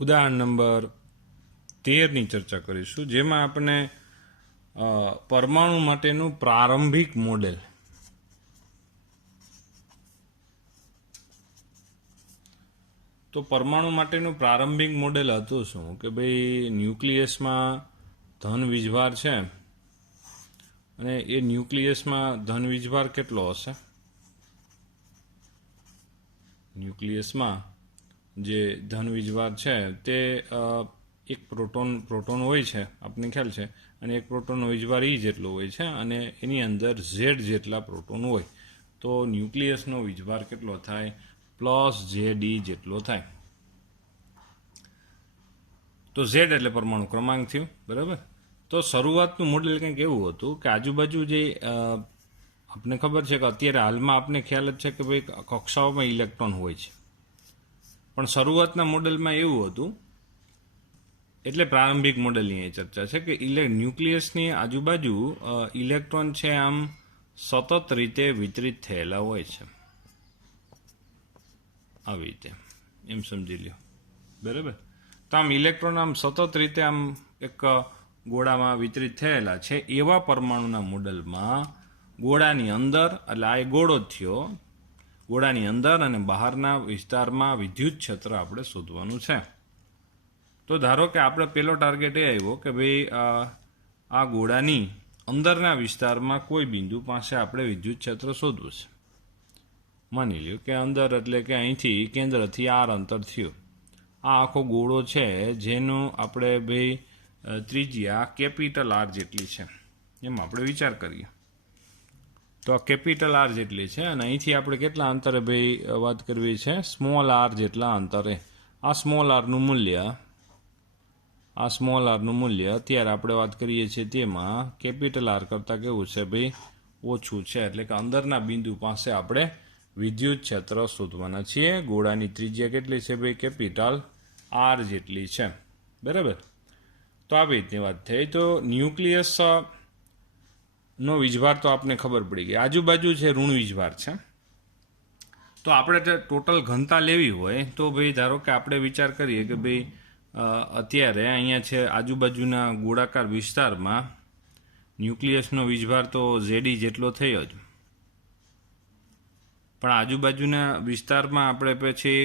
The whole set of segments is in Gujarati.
ઉદાહરણ નંબર 13ની ચર્ચા કરીશું, જેમાં આપણે પરમાણુ માટેનું પ્રારંભિક મોડેલ તો પરમાણુ માટેનું પ્રારંભિક મોડેલ હતું શું કે ભાઈ ન્યુક્લિયસમાં ધન વીજભાર છે અને એ ન્યુક્લિયસમાં ધન વીજભાર કેટલો હશે? ન્યુક્લિયસમાં જે ધન વીજભાર છે તે એક પ્રોટોન હોય છે, આપને ખ્યાલ છે, અને એક પ્રોટોનનો વીજભાર E જેટલો હોય છે અને એની અંદર Z જેટલા પ્રોટોન હોય, તો ન્યુક્લિયસનો વીજભાર કેટલો થાય? +ZE જેટલો થાય. તો Z એટલે પરમાણુ ક્રમાંક થયું, બરાબર. તો શરૂઆતનું મોડેલ કંઈક એવું હતું કે આજુબાજુ જે આપને ખબર છે કે અત્યારે હાલમાં આપને ખ્યાલ જ છે કે ભાઈ કક્ષાઓમાં ઇલેક્ટ્રોન હોય છે, પણ શરૂઆતના મોડેલમાં એવું હતું, એટલે પ્રારંભિક મોડેલની એ ચર્ચા છે કે ન્યુક્લિયસની આજુબાજુ ઇલેક્ટ્રોન છે આમ સતત રીતે વિતરિત થયેલા હોય છે, આવી રીતે એમ સમજી લ્યો, બરાબર. તો આમ ઇલેક્ટ્રોન આમ સતત રીતે આમ એક ગોળામાં વિતરિત થયેલા છે. એવા પરમાણુના મોડેલમાં ગોળાની અંદર, એટલે આ ગોળો જ થયો, ગોળાની અંદર અને બહારના વિસ્તારમાં વિદ્યુત ક્ષેત્ર આપણે શોધવાનું છે. તો ધારો કે આપણે પેલો ટાર્ગેટ એ આવ્યો કે ભાઈ આ ગોળાની અંદરના વિસ્તારમાં કોઈ બિંદુ પાસે આપણે વિદ્યુત ક્ષેત્ર શોધવું છે. માની લ્યો કે અંદર એટલે કે અહીંથી કેન્દ્રથી R અંતર થયું. આ આખો ગોળો છે જેનું આપણે ભાઈ ત્રિજ્યા કેપિટલ R જેટલી છે, એમ આપણે વિચાર કરીએ. તો આ કેપિટલ R જેટલી છે અને અહીંથી આપણે કેટલા અંતરે ભાઈ વાત કરવી છે? સ્મોલ r જેટલા અંતરે. આ સ્મોલ rનું મૂલ્ય અત્યારે આપણે વાત કરીએ છીએ તેમાં કેપિટલ R કરતાં કેવું છે ભાઈ? ઓછું છે. એટલે કે અંદરના બિંદુ પાસે આપણે વિદ્યુત ક્ષેત્ર શોધવાના છીએ. ગોળાની ત્રિજ્યા કેટલી છે ભાઈ? કેપિટલ R જેટલી છે, બરાબર. તો આવી રીતની વાત થઈ. તો ન્યુક્લિયસ નો વીજભાર તો આપને ખબર પડી ગઈ. આજુબાજુ છે ઋણ વીજભાર છે. તો આપણે ટોટલ ઘનતા લેવી હોય તો ભાઈ ધારો કે આપણે વિચાર કરીએ કે ભાઈ અત્યારે અહીંયા છે આજુબાજુના ગોળાકાર વિસ્તારમાં ન્યુક્લિયસનો વીજભાર તો ZE જેટલો થયો જ, પણ આજુબાજુના વિસ્તારમાં આપણે પછી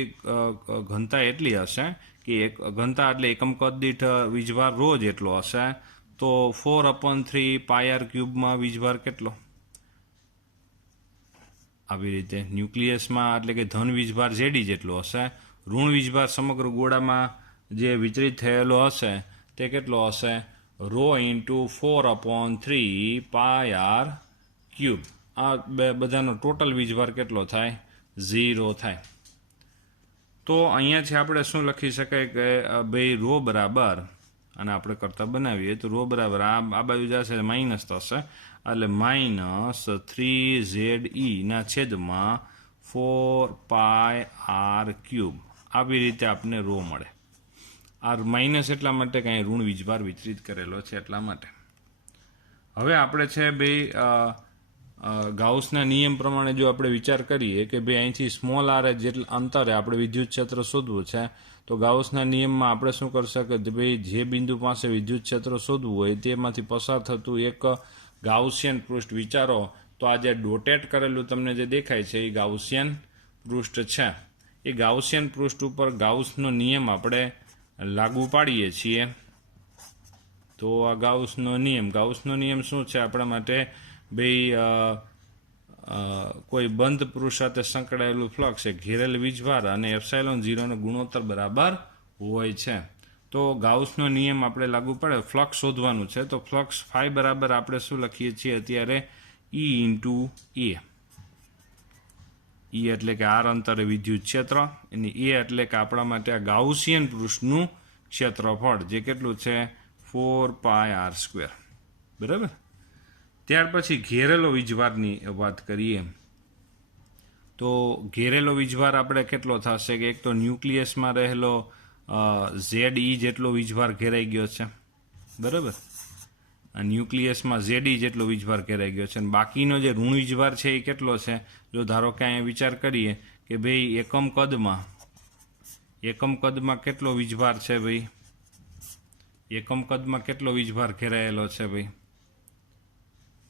ઘનતા એટલી હશે કે એક ઘનતા એટલે એકમ કદ દીઠ વીજભાર ρ જેટલો હશે. તો 4/3πr³ વીજભાર કેટલો? આવી રીતે ન્યુક્લિયસમાં એટલે કે ધન વીજભાર ZE જેટલો હશે. ઋણ વીજભાર સમગ્ર ગોળામાં જે વિતરિત થયેલો હશે તે કેટલો હશે? ρ × 4/3πr³. આ બધાનો ટોટલ વીજભાર કેટલો થાય? 0 થાય. તો અહીંયા છે આપણે શું લખી શકાય કે ભાઈ ρ બરાબર, અને આપણે કરતા બનાવીએ તો ρ બરાબર આ બાજુ જશે માઇનસ થશે, એટલે -3ZE ના છેદમાં 4πr³. આવી રીતે આપણને ρ મળે. આ માઇનસ એટલા માટે કે અહીં ઋણ વીજભાર વિતરિત કરેલો છે એટલા માટે. હવે આપણે છે ભાઈ ગાઉસના નિયમ પ્રમાણે જો આપણે વિચાર કરીએ કે ભાઈ અહીંથી સ્મોલ r જેટલા અંતરે આપણે વિદ્યુત ક્ષેત્ર શોધવું છે, તો ગાઉસના નિયમમાં આપણે શું કરશે કે ભાઈ જે બિંદુ પાસે વિદ્યુત ક્ષેત્ર શોધવું હોય તેમાંથી પસાર થતું એક ગાઉસિયન પૃષ્ઠ વિચારો. તો આ જે ડોટેટ કરેલું તમને જે દેખાય છે એ ગાઉસિયન પૃષ્ઠ છે. એ ગાઉસિયન પૃષ્ઠ ઉપર ગાઉસનો નિયમ આપણે લાગુ પાડીએ છીએ. તો આ ગાઉસનો નિયમ શું છે આપણા માટે? ભાઈ કોઈ બંધ પૃષ્ઠ સાથે સંકળાયેલું ફ્લક્સ એ ઘેરેલ વીજભાર અને ε0 નો ગુણોત્તર બરાબર હોય છે. તો ગાઉસનો નિયમ આપણે લાગુ પડે, ફ્લક્સ શોધવાનું છે. તો ફ્લક્સ φ બરાબર આપણે શું લખીએ છીએ અત્યારે? E × A. E એટલે કે R અંતરે વિદ્યુત ક્ષેત્ર, અને A એટલે કે આપણા માટે આ ગાઉસિયન પૃષ્ઠનું ક્ષેત્રફળ, જે કેટલું છે? 4πr², બરાબર. ત્યાર પછી ઘેરેલો વીજભારની વાત કરીએ તો ઘેરેલો વીજભાર આપણે કેટલો થશે કે એક તો ન્યુક્લિયસમાં રહેલો ZE જેટલો વીજભાર ઘેરાઈ ગયો છે, બરાબર. આ ન્યુક્લિયસમાં ZE જેટલો વીજભાર ઘેરાઈ ગયો છે, અને બાકીનો જે ઋણ વીજભાર છે એ કેટલો છે? જો ધારો કે અહીંયા વિચાર કરીએ કે ભાઈ એકમ એકમ કદમાં કેટલો વીજભાર છે ભાઈ? એકમ કદમાં કેટલો વીજભાર ઘેરાયેલો છે ભાઈ?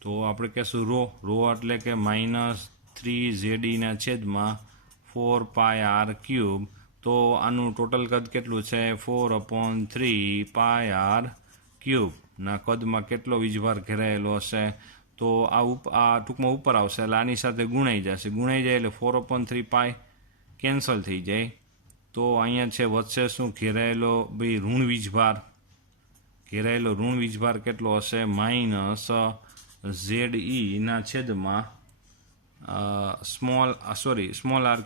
તો આપણે કહેશું રો એટલે કે -3ZE/4πr³. તો આનું ટોટલ કદ કેટલું છે? 4/3πr³ ના કદમાં કેટલો વીજભાર ઘેરાયેલો હશે? તો આ ટૂંકમાં ઉપર આવશે એટલે આની સાથે ગુણાઈ જશે. ગુણાઈ જાય એટલે 4/3π કેન્સલ થઈ જાય. તો અહીંયા છે વધશે શું? ઘેરાયેલો ભાઈ ઋણ વીજભાર. ઘેરાયેલો ઋણ વીજભાર કેટલો હશે? સ્મોલ r³ R³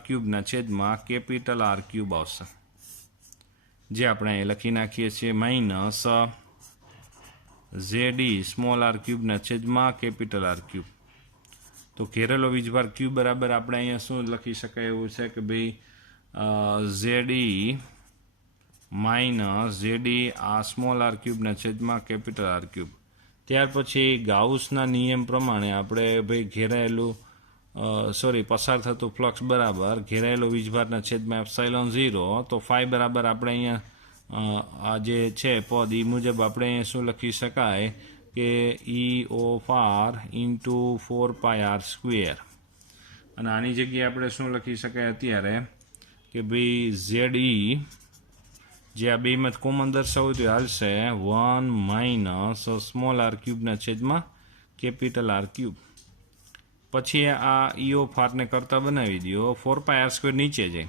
આવશે, જે આપણે અહીં લખી નાખીએ છીએ -ZE r³/R³. તો ઘેરેલો વીજભાર Q બરાબર આપણે અહીંયા શું લખી શકાય એવું છે કે ભાઈ ZE r³/R³. ત્યાર પછી ગાઉસના નિયમ પ્રમાણે આપણે ભાઈ ઘેરાયેલું પસાર થતું ફ્લક્સ બરાબર ઘેરાયેલો વીજભારના છેદમાં ε0. તો φ બરાબર આપણે અહીંયા આ જે છે પદ એ મુજબ આપણે અહીંયા શું લખી શકાય કે E/r × 4πr². અને આની જગ્યાએ આપણે શું લખી શકાય અત્યારે કે ભાઈ ZE, જે આ બેમાં કોમન દર્શાવવું તો હાલશે, 1 - સ્મોલ r³/R³. પછી આ E/r ને કરતા બનાવી દો. 4πr² નીચે જાય.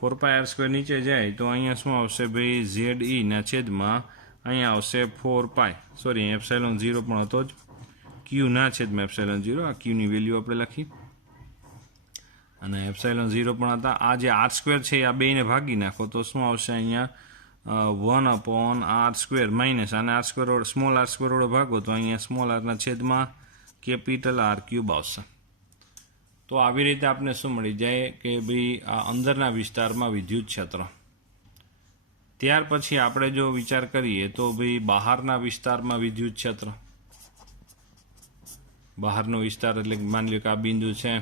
4πr² નીચે જાય તો અહીંયા શું આવશે ભાઈ? ZE અહીંયા આવશે 4π, ε0 પણ હતો જ, Q/ε0. આ Qની વેલ્યુ આપણે લખી અને ε0 પણ હતા. આ જે r² છે આ બેને ભાગી નાખો તો શું આવશે? અહીંયા 1/r² માઇનસ આને r² સ્મોલ r² વડે ભાગો તો અહીંયા સ્મોલ r ના છેદમાં R³ આવશે. તો આવી રીતે આપણે શું મળી જાય કે ભાઈ આ અંદરના વિસ્તારમાં વિદ્યુત ક્ષેત્ર. ત્યાર પછી આપણે જો વિચાર કરીએ તો ભાઈ બહારના વિસ્તારમાં વિદ્યુત ક્ષેત્ર. બહારનો વિસ્તાર એટલે માની લો કે આ બિંદુ છે,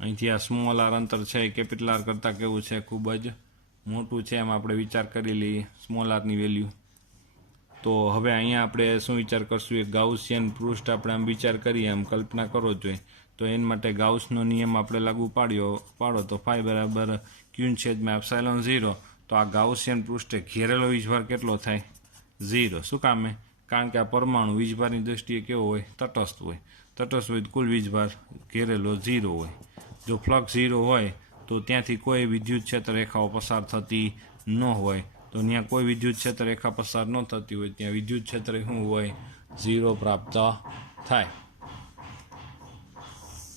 અહીંથી આ સ્મોલ r અંતર છે એ કેપિટલ R કરતાં કેવું છે? ખૂબ જ મોટું છે. એમ આપણે વિચાર કરી લઈએ સ્મોલ r ની વેલ્યુ. તો હવે અહીંયા આપણે શું વિચાર કરશું? એક ગાઉસિયન પૃષ્ઠ આપણે આમ વિચાર કરીએ, આમ કલ્પના કરો જોઈએ. તો એના માટે ગાઉસનો નિયમ આપણે લાગુ પાડો તો φ બરાબર Q/ε0. તો આ ગાઉસિયન પૃષ્ઠે ઘેરેલો વીજભાર કેટલો થાય? 0. શું કામે? કારણ કે આ પરમાણુ વીજભારની દ્રષ્ટિએ કેવો હોય? તટસ્થ હોય. તટસ્થ હોય તો કુલ વીજભાર ઘેરેલો 0 હોય. જો ફ્લક્સ 0 હોય તો ત્યાંથી કોઈ વિદ્યુત ક્ષેત્ર રેખાઓ પસાર થતી ન હોય. તો ત્યાં કોઈ વિદ્યુત ક્ષેત્ર રેખા પસાર ન થતી હોય ત્યાં વિદ્યુત ક્ષેત્ર શું હોય? 0 પ્રાપ્ત થાય.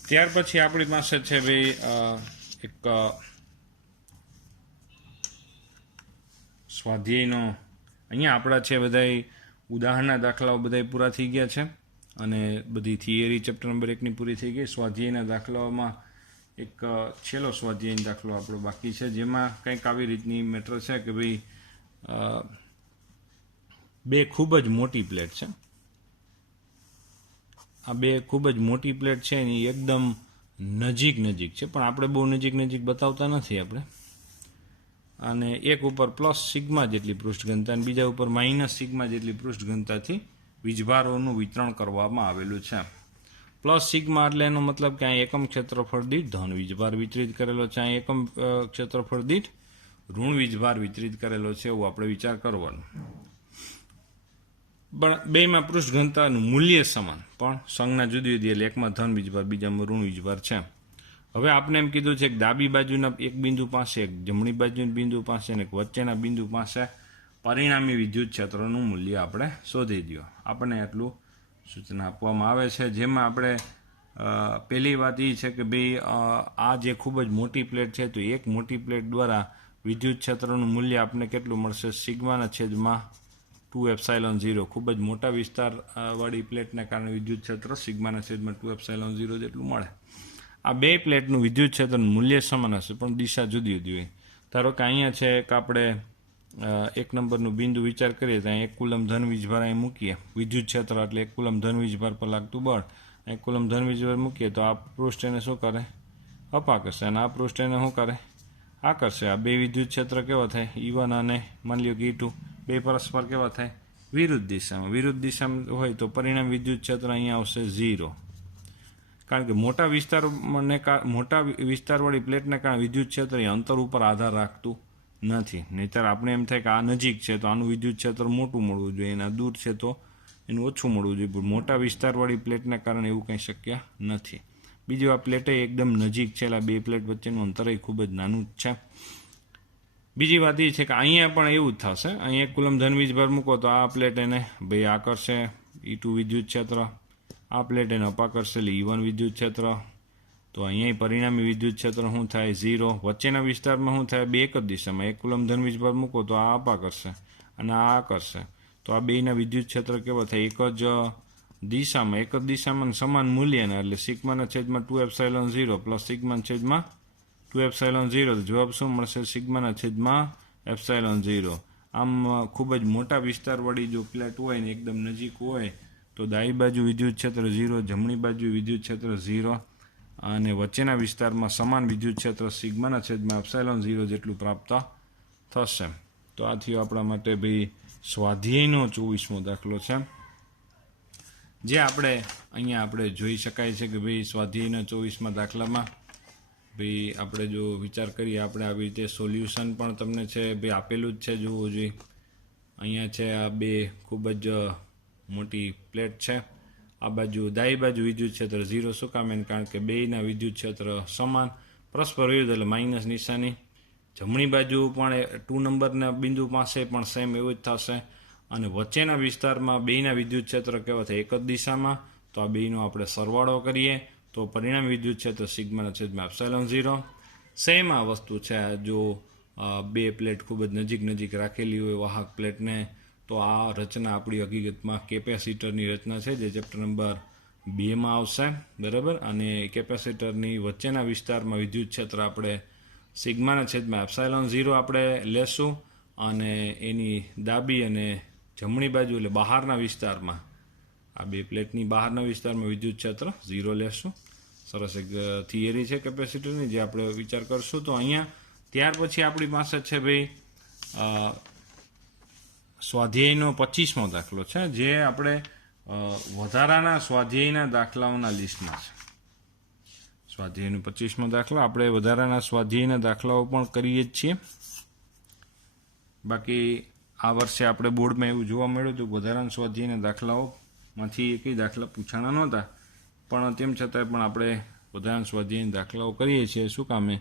ત્યાર પછી આપણી પાસે છે ભાઈ એક સ્વાધ્યાયનો, અહીંયા આપણા છે બધા ઉદાહરણના દાખલાઓ બધા પૂરા થઈ ગયા છે અને બધી થિયરી ચેપ્ટર નંબર 1ની પૂરી થઈ ગઈ. સ્વાધ્યાયના દાખલાઓમાં એક છેલ્લો સ્વાધ્યાયનો દાખલો આપણો બાકી છે, જેમાં કંઈક આવી રીતની મેટર છે કે ભાઈ બે ખૂબ જ મોટી પ્લેટ છે. આ બે ખૂબ જ મોટી પ્લેટ છે એની એકદમ નજીક છે, પણ આપણે બહુ નજીક બતાવતા નથી આપણે. અને એક ઉપર +σ જેટલી પૃષ્ઠ ઘનતા અને બીજા ઉપર -σ જેટલી પૃષ્ઠ ઘનતાથી વીજભારોનું વિતરણ કરવામાં આવેલું છે. +σ એટલે એનો મતલબ કે અહીં એકમ ક્ષેત્રફળ દીઠ ધન વીજભાર વિતરિત કરેલો છે, અહીં એકમ ક્ષેત્રફળ દીઠ ઋણ વીજભાર વિતરિત કરેલો છે, એવું આપણે વિચાર કરવાનો. પણ બેમાં પૃષ્ઠ ઘનતાનું મૂલ્ય સમાન પણ સંજ્ઞા જુદી જુદી, એટલે એકમાં ધન વીજભાર બીજામાં ઋણ વીજભાર છે. હવે આપણે એમ કીધું છે કે ડાબી બાજુના એક બિંદુ પાસે, એક જમણી બાજુના બિંદુ પાસે અને એક વચ્ચેના બિંદુ પાસે પરિણામી વિદ્યુત ક્ષેત્રનું મૂલ્ય આપણે શોધી દો. આપણને એટલું સૂચના આપવામાં આવે છે, જેમાં આપણે પહેલી વાત એ છે કે ભાઈ આ જે ખૂબ જ મોટી પ્લેટ છે તો એક મોટી પ્લેટ દ્વારા વિદ્યુત ક્ષેત્રનું મૂલ્ય આપણને કેટલું મળશે? σ/2ε0. ખૂબ જ મોટા વિસ્તાર વાળી પ્લેટને કારણે વિદ્યુત ક્ષેત્ર σ/2ε0 જેટલું મળે. આ બે પ્લેટનું વિદ્યુત ક્ષેત્રનું મૂલ્ય સમાન હશે પણ દિશા જુદી જુદી હોય. ધારો કે અહીંયા છે કે આપણે 1 નંબરનું બિંદુ વિચાર કરીએ તો અહીં 1 કુલમ ધન વીજભાર અહીં મૂકીએ. વિદ્યુત ક્ષેત્ર એટલે 1 કુલમ ધન વીજભાર પર લાગતું બળ, 1 કુલમ ધન વીજભાર મૂકીએ તો આ પૃષ્ઠ એને શું કરે? અપાકર્ષે. અને આ પૃષ્ઠ એને શું કરે? આ કરશે. આ બે વિદ્યુત ક્ષેત્ર કેવા થાય E1 અને માની લ્યો કે E2 બે પરસ્પર કેવા થાય વિરુદ્ધ દિશામાં હોય તો પરિણામ વિદ્યુત ક્ષેત્ર અહીંયા આવશે 0. કારણ કે મોટા વિસ્તારવાળી પ્લેટને કારણે વિદ્યુત ક્ષેત્ર એ અંતર ઉપર આધાર રાખતું નથી. નહીંતર આપણે એમ થાય કે આ નજીક છે તો આનું વિદ્યુત ક્ષેત્ર મોટું મળવું જોઈએ, એના દૂર છે તો એનું ઓછું મળવું જોઈએ. પણ મોટા વિસ્તારવાળી પ્લેટને કારણે એવું કંઈ શક્ય નથી. બીજું, આ પ્લેટ એકદમ નજીક છે, એટલે બે પ્લેટ વચ્ચેનું અંતર ખૂબ જ નાનું જ છે. બીજી વાત એ છે કે અહીંયા પણ એવું જ થશે. અહીંયા 1 કુલમ ધન વીજભાર મૂકો તો આ પ્લેટ એને ભાઈ આ કરશે E2 વિદ્યુત ક્ષેત્ર, આ પ્લેટ એને અપા કરશે એટલે E1 વિદ્યુત ક્ષેત્ર. તો અહીંયા પરિણામી વિદ્યુત ક્ષેત્ર શું થાય 0. વચ્ચેના વિસ્તારમાં શું થાય બે એક જ દિશામાં 1 કુલમ ધન વીજભાર મૂકો તો આ અપા કરશે અને આ કરશે. તો આ બેના વિદ્યુત ક્ષેત્ર કેવા થાય એક જ દિશામાં સમાન મૂલ્યના, એટલે સિગ્માના છેદમાં 2ε0 પ્લસ સિગ્માના છેદમાં 2ε0. જવાબ શું મળશે? સિગ્માના છેદમાં ε0. આમ ખૂબ જ મોટા વિસ્તારવાળી જો પ્લેટ હોય ને એકદમ નજીક હોય તો ડાબી બાજુ વિદ્યુત ક્ષેત્ર 0, જમણી બાજુ વિદ્યુત ક્ષેત્ર 0 અને વચ્ચેના વિસ્તારમાં સમાન વિદ્યુત ક્ષેત્ર સિગ્માના છેદમાં ε0 જેટલું પ્રાપ્ત થશે. તો આ થયો આપણા માટે ભાઈ સ્વાધ્યાયનો 24મો દાખલો છે. જે આપણે જોઈ શકાય છે કે ભાઈ સ્વાધ્યાયના 24મા દાખલામાં ભાઈ આપણે જો વિચાર કરીએ, આપણે આવી રીતે સોલ્યુશન પણ તમને છે ભાઈ આપેલું જ છે, જોવું જોઈએ. અહીંયા છે આ બે ખૂબ જ મોટી પ્લેટ છે. આ બાજુ ડાબી બાજુ વિદ્યુત ક્ષેત્ર 0 શું કામ? કારણ કે બેયના વિદ્યુત ક્ષેત્ર સમાન પરસ્પર વિરુદ્ધ એટલે માઇનસ નિશાની. જમણી બાજુ પણ 2 નંબરના બિંદુ પાસે પણ સેમ એવું જ થશે. અને વચ્ચેના વિસ્તારમાં બેયના વિદ્યુત ક્ષેત્ર કેવા થાય એક જ દિશામાં. તો આ બેયનો આપણે સરવાળો કરીએ તો પરિણામ વિદ્યુત ક્ષેત્ર સિગ્માના છેદમાં ε0. સેમ આ વસ્તુ છે. જો બે પ્લેટ ખૂબ જ નજીક રાખેલી હોય વાહક પ્લેટને, તો આ રચના આપણી હકીકતમાં કેપેસિટરની રચના છે, જે ચેપ્ટર નંબર 2માં આવશે, બરાબર. અને કેપેસિટરની વચ્ચેના વિસ્તારમાં વિદ્યુત ક્ષેત્ર આપણે સિગ્માના છેદમાં ε0 આપણે લેશું અને એની ડાબી અને જમણી બાજુ એટલે બહારના વિસ્તારમાં, આ બે પ્લેટની બહારના વિસ્તારમાં વિદ્યુત ક્ષેત્ર 0 લેશું. સરસ એક થિયરી છે કેપેસિટરની, જે આપણે વિચાર કરશું. તો અહીંયા ત્યાર પછી આપણી પાસે છે ભાઈ સ્વાધ્યાયનો 25મો દાખલો છે, જે આપણે વધારાના સ્વાધ્યાયના દાખલાઓના લિસ્ટમાં છે. સ્વાધ્યાયનો 25મો દાખલો આપણે વધારાના સ્વાધ્યાયના દાખલાઓ પણ કરીએ જ છીએ. બાકી આ વર્ષે આપણે બોર્ડમાં એવું જોવા મળ્યું હતું વધારાના સ્વાધ્યાયના દાખલાઓમાંથી એકય દાખલા પૂછાણા નહોતા, પણ તેમ છતાંય પણ આપણે વધારાના સ્વાધ્યાયના દાખલાઓ કરીએ છીએ. શું કામે?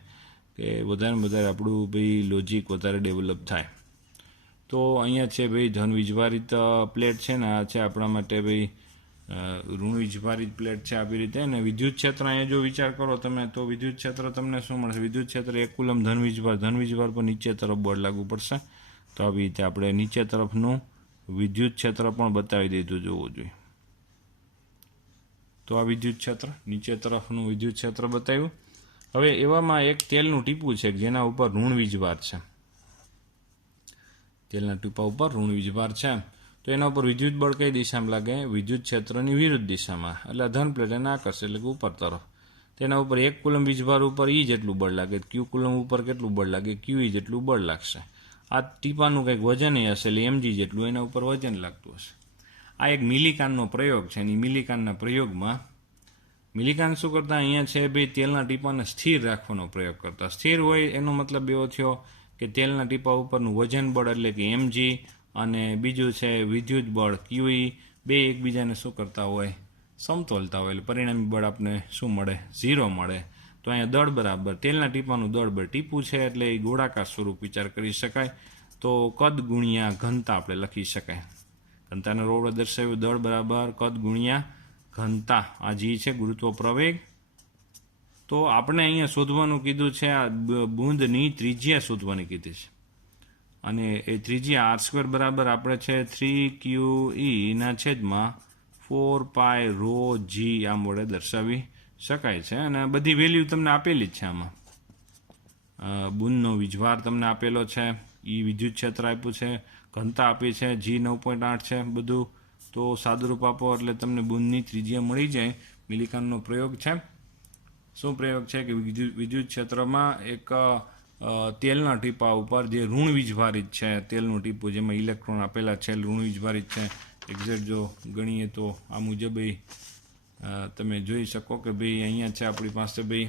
કે વધારે આપણું ભાઈ લોજિક વધારે ડેવલપ થાય. તો અહીંયા છે ભાઈ ધન વીજભારિત પ્લેટ છે ને, આ છે આપણા માટે ભાઈ ઋણ વીજભારિત પ્લેટ છે આવી રીતે. અને વિદ્યુત ક્ષેત્ર અહીંયા જો વિચાર કરો તમે, તો વિદ્યુત ક્ષેત્ર તમને શું મળશે? વિદ્યુત ક્ષેત્ર 1 કુલમ ધન વીજભાર પર નીચે તરફ બળ લાગુ પડશે. તો આવી રીતે આપણે નીચે તરફનું વિદ્યુત ક્ષેત્ર પણ બતાવી દીધું, જોવું જોઈએ. તો આ વિદ્યુત ક્ષેત્ર નીચે તરફનું વિદ્યુત ક્ષેત્ર બતાવ્યું. હવે એવામાં એક તેલનું ટીપું છે જેના ઉપર ઋણ વીજભાર છે. તેલના ટીપા ઉપર ઋણ વીજભાર છે, તો એના ઉપર વિદ્યુત બળ કઈ દિશામાં લાગે? વિદ્યુત ક્ષેત્રની વિરુદ્ધ દિશામાં. એટલે ધન પ્લેટ એને આકર્ષે એટલે કે ઉપર તરફ. તેના ઉપર 1 કુલમ વીજભાર ઉપર E જેટલું બળ લાગે, Q કુલમ ઉપર કેટલું બળ લાગે? QE જેટલું બળ લાગશે. આ ટીપાનું કંઈક વજન હશે એટલે mg જેટલું એના ઉપર વજન લાગતું હશે. આ એક મિલિકાનનો પ્રયોગ છે. અને મિલિકાનના પ્રયોગમાં મિલિકાન શું કરતા? અહીંયા છે ભાઈ તેલના ટીપાને સ્થિર રાખવાનો પ્રયોગ કરતા. સ્થિર હોય એનો મતલબ એવો થયો કે તેલના ટીપા ઉપરનું વજન બળ એટલે કે mg અને બીજું છે વિદ્યુત બળ QE, બે એકબીજાને શું કરતા હોય? સમતોલતા હોય. એટલે પરિણામી બળ આપણે શું મળે? 0 મળે. તો અહીંયા દળ બરાબર તેલના ટીપાનું દળ બળ, ટીપું છે એટલે એ ગોળાકાર સ્વરૂપ વિચાર કરી શકાય. તો કદ ગુણ્યા ઘનતા આપણે લખી શકાય. ઘનતાને રોડ દર્શાવ્યું, દળ બરાબર કદ ગુણ્યા ઘનતા. આ જી છે ગુરુત્વ પ્રવેગ. તો આપણે અહીંયા શોધવાનું કીધું છે, આ બૂંદની ત્રિજ્યા શોધવાની કીધી છે. અને એ ત્રિજ્યા r² બરાબર આપણે છે 3QE ના છેદમાં 4πρg આમ વડે દર્શાવી શકાય છે. અને બધી વેલ્યુ તમને આપેલી જ છે આમાં. બૂંદનો વીજભાર તમને આપેલો છે, E વિદ્યુત ક્ષેત્ર આપ્યું છે, ઘનતા આપી છે, G 9.8 છે બધું. તો સાદુરૂપ આપો એટલે તમને બૂંદની ત્રિજ્યા મળી જાય. મિલિકાનનો પ્રયોગ છે. શું પ્રયોગ છે? કે વિદ્યુત ક્ષેત્રમાં એક તેલના ટીપા ઉપર જે ઋણ વીજભારિત છે, તેલનું ટીપું જેમાં ઇલેક્ટ્રોન આપેલા છે ઋણ વીજભારિત છે, એક્ઝેક્ટ જો ગણીએ તો આ મુજબ તમે જોઈ શકો કે ભાઈ અહીંયા છે આપણી પાસે ભાઈ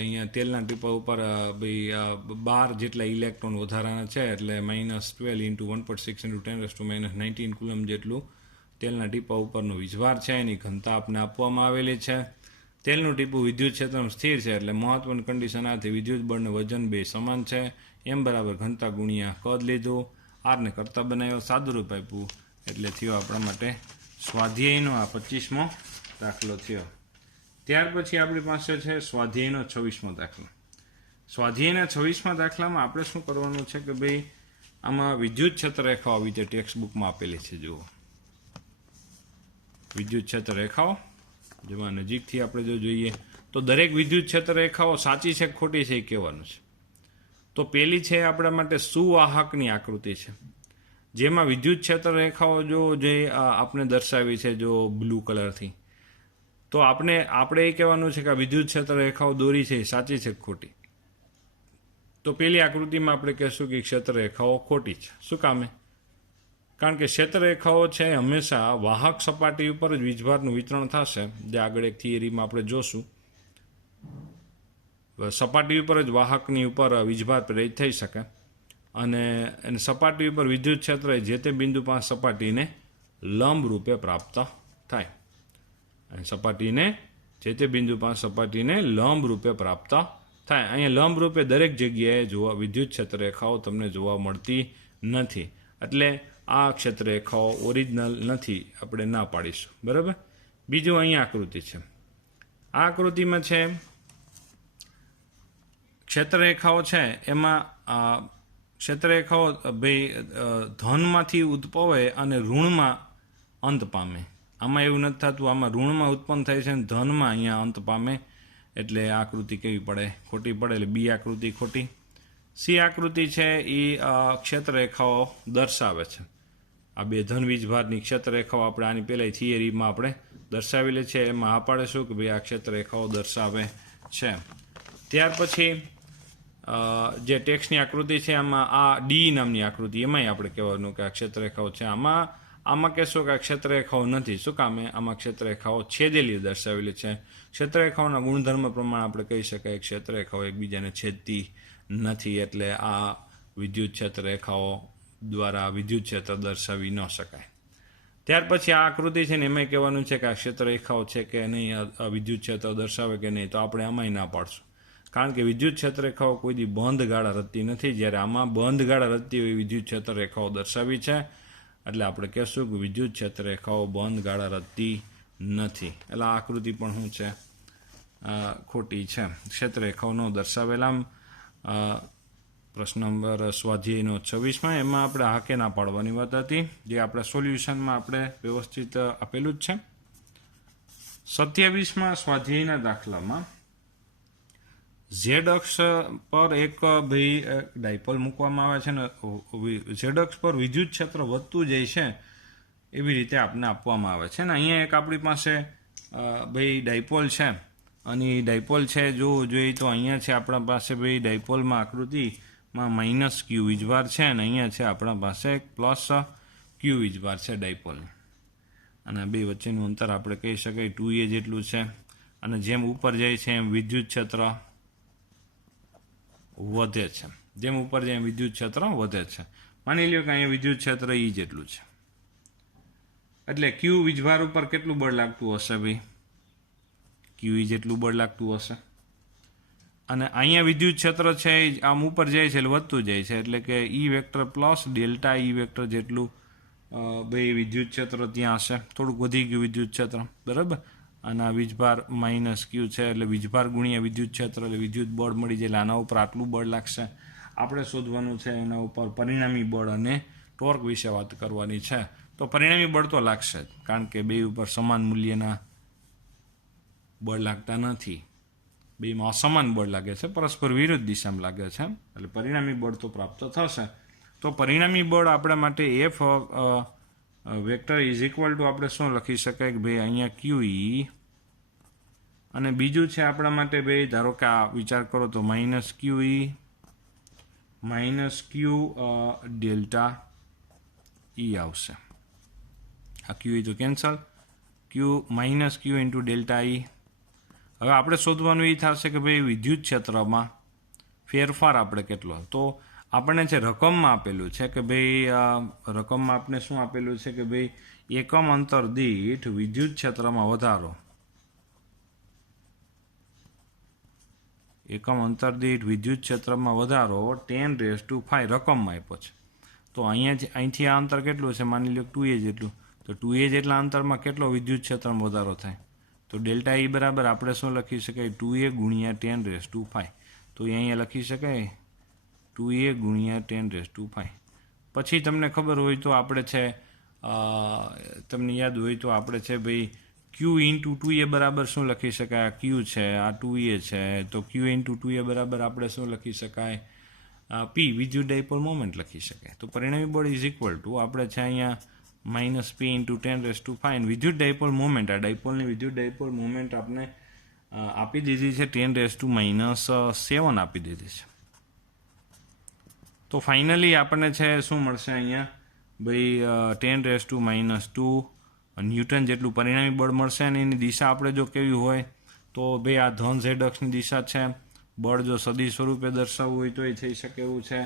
અહીંયા તેલના ટીપા ઉપર ભાઈ 12 જેટલા ઇલેક્ટ્રોન વધારાના છે, એટલે -12 × 1.6 × 10⁻⁹ કુલમ જેટલું તેલના ટીપા ઉપરનો વીજભાર છે, એની ઘનતા આપને આપવામાં આવેલી છે. તેલનું ટીપું વિદ્યુત ક્ષેત્રમાં સ્થિર છે, એટલે મહત્વની કન્ડિશન આથી વિદ્યુત બળને વજન બે સમાન છે. એમ બરાબર ઘનતા ગુણ્યા કદ લીધું, આરને કરતા બનાવ્યો, સાદુરૂપ આપ્યું, એટલે થયો આપણા માટે સ્વાધ્યાયનો આ 25મો દાખલો થયો. ત્યાર પછી આપણી પાસે છે સ્વાધ્યાયનો 26મો દાખલો. સ્વાધ્યાયના 26મા દાખલામાં આપણે શું કરવાનું છે કે ભાઈ આમાં વિદ્યુત ક્ષેત્ર રેખાઓ આવી રીતે ટેક્સ્ટ બુકમાં આપેલી છે. જુઓ, વિદ્યુત ક્ષેત્ર રેખાઓ જેમાં નજીકથી આપણે જો જોઈએ તો દરેક વિદ્યુત ક્ષેત્ર રેખાઓ સાચી છે ખોટી છે એ કહેવાનું છે. તો પેલી છે આપણા માટે સુવાહકની આકૃતિ છે, જેમાં વિદ્યુત ક્ષેત્ર રેખાઓ જો જે આપણે દર્શાવી છે જો બ્લુ કલરથી, તો આપણે એ કહેવાનું છે કે આ વિદ્યુત ક્ષેત્ર રેખાઓ દોરી છે એ સાચી છે ખોટી. તો પેલી આકૃતિમાં આપણે કહેશું કે ક્ષેત્ર રેખાઓ ખોટી છે. શું કામે? કારણ કે ક્ષેત્ર રેખાઓ છે હંમેશા વાહક સપાટી ઉપર જ વીજભારનું વિતરણ થશે, જે આગળ એક થિયરીમાં આપણે જોશું. સપાટી ઉપર જ વાહકની ઉપર વીજભાર પ્રેરિત થઈ શકે, અને સપાટી ઉપર વિદ્યુત ક્ષેત્ર જે તે બિંદુ પાસે સપાટીને લંબ રૂપે પ્રાપ્ત થાય. અને સપાટીને જે તે બિંદુ પાસે સપાટીને લંબ રૂપે પ્રાપ્ત થાય. અહીંયા લંબ રૂપે દરેક જગ્યાએ જોવા વિદ્યુત ક્ષેત્ર રેખાઓ તમને જોવા મળતી નથી, એટલે આ ક્ષેત્ર રેખાઓ ઓરિજિનલ નથી, આપણે ના પાડીશું. બરાબર. બીજું અહીંયા આકૃતિ છે. આ આકૃતિમાં છે ક્ષેત્ર રેખાઓ છે, એમાં ક્ષેત્ર રેખાઓ ભાઈ ધનમાંથી ઉદ્ભવે અને ઋણમાં અંત પામે. આમાં એવું નથી થતું, આમાં ઋણમાં ઉત્પન્ન થાય છે અને ધનમાં અહીંયા અંત પામે, એટલે આ આકૃતિ કેવી પડે? ખોટી પડે. એટલે બી આકૃતિ ખોટી. સી આકૃતિ છે એ ક્ષેત્ર રેખાઓ દર્શાવે છે. આ બે ધન વીજભારની ક્ષેત્ર રેખાઓ આપણે આની પહેલાં થિયરીમાં આપણે દર્શાવેલી છે, એમાં આ પાડે કે ભાઈ આ ક્ષેત્ર રેખાઓ દર્શાવે છે. ત્યાર પછી જે ટેક્સ્ટની આકૃતિ છે આમાં આ ડી નામની આકૃતિ, એમાંય આપણે કહેવાનું કે આ ક્ષેત્ર રેખાઓ છે. આમાં કહેશો કે આ ક્ષેત્ર રેખાઓ નથી. શું કામે? આમાં ક્ષેત્ર રેખાઓ છેદેલી દર્શાવેલી છે. ક્ષેત્ર રેખાઓના ગુણધર્મ પ્રમાણે આપણે કહી શકાય ક્ષેત્ર રેખાઓ એકબીજાને છેદતી નથી, એટલે આ વિદ્યુત ક્ષેત્ર રેખાઓ દ્વારા વિદ્યુત ક્ષેત્ર દર્શાવી ન શકાય. ત્યાર પછી આ આકૃતિ છે ને એમાં કહેવાનું છે કે આ ક્ષેત્ર રેખાઓ છે કે નહીં, વિદ્યુત ક્ષેત્ર દર્શાવે કે નહીં, તો આપણે આમાંય ના પાડશું. કારણ કે વિદ્યુત ક્ષેત્ર રેખાઓ કોઈ દી બંધ ગાળા રચતી નથી, જ્યારે આમાં બંધ ગાળા રચતી હોય વિદ્યુત ક્ષેત્ર રેખાઓ દર્શાવી છે, એટલે આપણે કહેશું કે વિદ્યુત ક્ષેત્ર રેખાઓ બંધ ગાળા રચતી નથી. એટલે આ આકૃતિ પણ શું છે? ખોટી છે. ક્ષેત્ર રેખાઓ ન દર્શાવેલા. પ્રશ્ન નંબર સ્વાધ્યાયનો 26માં એમાં આપણે હા કે ના પાડવાની વાત હતી, જે આપણા સોલ્યુશનમાં આપણે વ્યવસ્થિત આપેલું જ છે. 27માં સ્વાધ્યાયના દાખલામાં ઝેડ અક્ષ પર એક ભાઈ ડાયપોલ મૂકવામાં આવે છે ને ઝેડ અક્ષ પર વિદ્યુત ક્ષેત્ર વધતું જાય છે એવી રીતે આપને આપવામાં આવે છે ને અહીંયા એક આપણી પાસે ભાઈ ડાયપોલ છે, અને ડાયપોલ છે જો જોઈએ તો અહીંયા છે આપણા પાસે ભાઈ ડાયપોલમાં આકૃતિમાં -q વીજભાર છે, અને અહીંયા છે આપણા પાસે +q વીજભાર છે ડાયપોલની, અને બે વચ્ચેનું અંતર આપણે કહી શકાય 2a જેટલું છે. અને જેમ ઉપર જાય છે એમ વિદ્યુત ક્ષેત્ર વધે છે. જેમ ઉપર જાય એમ વિદ્યુત ક્ષેત્ર વધે છે. માની લ્યો કે અહીંયા વિદ્યુત ક્ષેત્ર E જેટલું છે, એટલે q વીજભાર ઉપર કેટલું બળ લાગતું હશે ભાઈ? QE જેટલું બળ લાગતું હશે. અને અહીંયા વિદ્યુત ક્ષેત્ર છે આમ ઉપર જાય છે એટલે વધતું જાય છે, એટલે કે E vector plus delta E vector જેટલું ભાઈ વિદ્યુત ક્ષેત્ર ત્યાં હશે. થોડુંક વધી ગયું વિદ્યુત ક્ષેત્ર, બરાબર. અને આ વીજભાર -q છે, એટલે વીજભાર ગુણ્યા વિદ્યુત ક્ષેત્ર, એટલે વિદ્યુત બળ મળી જાય. એટલે આના ઉપર આટલું બળ લાગશે. આપણે શોધવાનું છે એના ઉપર પરિણામી બળ અને ટોર્ક વિશે વાત કરવાની છે. તો પરિણામી બળ તો લાગશે જ, કારણ કે બે ઉપર સમાન મૂલ્યના બળ લાગતા નથી. બેમાં અસમાન બળ લાગે છે, પરસ્પર વિરુદ્ધ દિશામાં લાગે છે, એટલે પરિણામી બળ તો પ્રાપ્ત થશે. તો પરિણામી બળ આપણા માટે F vector is equal to આપણે શું લખી શકાય કે ભાઈ અહીંયા QE અને બીજું છે આપણા માટે ભાઈ, ધારો કે આ વિચાર કરો તો માઇનસ ક્યુ ડેલ્ટા ઈ આવશે. આ ક્યુ તો કેન્સલ, માઇનસ ક્યુ ઇન્ટુ ડેલ્ટા ઈ. હવે આપણે શોધવાનું એ થશે કે ભાઈ વિદ્યુત ક્ષેત્રમાં ફેરફાર આપણે કેટલો. તો આપણને જે રકમમાં આપેલું છે કે ભાઈ રકમમાં આપણે શું આપેલું છે કે ભાઈ એકમ અંતર દીઠ વિદ્યુત ક્ષેત્રમાં વધારો, એકમ અંતર દીઠ વિદ્યુત ક્ષેત્રમાં વધારો 10⁵ રકમમાં આપ્યો છે. તો અહીંથી આ અંતર કેટલું છે, માની લો 2a જેટલું. તો 2a જેટલા અંતરમાં કેટલો વિદ્યુત ક્ષેત્રમાં વધારો થાય? તો ડેલ્ટા ઈ બરાબર આપણે શું લખી શકાય? 2a ગુણ્યા 10⁵. તો એ અહીંયા લખી શકાય 2a ગુણ્યા 10⁵. પછી તમને ખબર હોય તો આપણે છે, તમને યાદ હોય તો આપણે છે ભાઈ ક્યુ ઇન્ટુ 2a બરાબર શું લખી શકાય? આ ક્યુ છે, આ 2a છે, તો ક્યુ ઇન્ટુ 2a બરાબર આપણે શું લખી શકાય? પી વિદ્યુત ડાયપોલ મોમેન્ટ લખી શકાય. તો પરિણામી બળ ઇઝ ઇક્વલ ટુ આપણે છે અહીંયા માઇનસ પી ઇન્ટુ 10⁵. વિદ્યુત ડાયપોલ મોમેન્ટ, આ ડાયપોલની વિદ્યુત ડાયપોલ મોમેન્ટ આપણે આપી દીધી છે 10⁻⁻7 આપી દીધી છે. તો ફાઇનલી આપણને છે શું મળશે અહીંયા ભાઈ 10⁻⁻2 ન્યૂટન જેટલું પરિણામી બળ મળશે. અને એની દિશા આપણે જો કેવી હોય તો ભાઈ આ ધન ઝેડ અક્ષની દિશા છે. બળ જો સદિશ સ્વરૂપે દર્શાવવું હોય તો એ થઈ શકે એવું છે.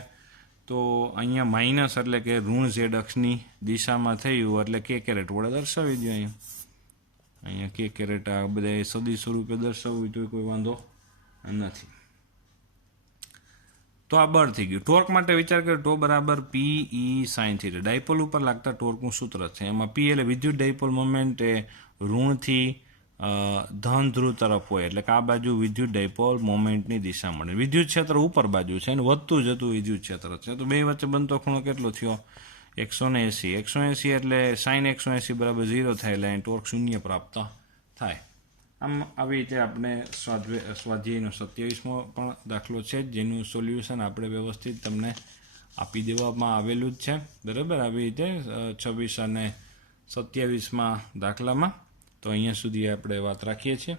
તો અહીંયા માઇનસ એટલે કે ઋણ ઝેડ અક્ષની દિશામાં થયું એટલે કે કેરેટ વડે દર્શાવી દો. અહીંયા કે કેરેટ આ બધા સદિશ સ્વરૂપે દર્શાવવું હોય તો કોઈ વાંધો નથી. તો આ બળ થઈ ગયું. ટોર્ક માટે વિચાર કર્યો, ટો બરાબર પી ઈ સાઇન થીટા. ડાયપોલ ઉપર લાગતા ટોર્કનું સૂત્ર છે. એમાં પી એટલે વિદ્યુત ડાયપોલ મોમેન્ટ એ ઋણથી ધન ધ્રુવ તરફ હોય એટલે કે આ બાજુ વિદ્યુત ડાયપોલ મોમેન્ટની દિશા મળે. વિદ્યુત ક્ષેત્ર ઉપર બાજુ છે અને વધતું જતું વિદ્યુત ક્ષેત્ર છે. તો બે વચ્ચે બનતો ખૂણો કેટલો થયો? 180. 180 એટલે સાઇન 180 બરાબર 0 થાય એટલે ટોર્ક 0 પ્રાપ્ત થાય. આમ આવી રીતે આપણે સ્વાધ્યાયનો 27મો પણ દાખલો છે જેનું સોલ્યુશન આપણે વ્યવસ્થિત તમને આપી દેવામાં આવેલું જ છે. બરાબર, આવી રીતે 26 અને 27માં દાખલામાં. તો અહીંયા સુધી આપણે વાત રાખીએ છીએ.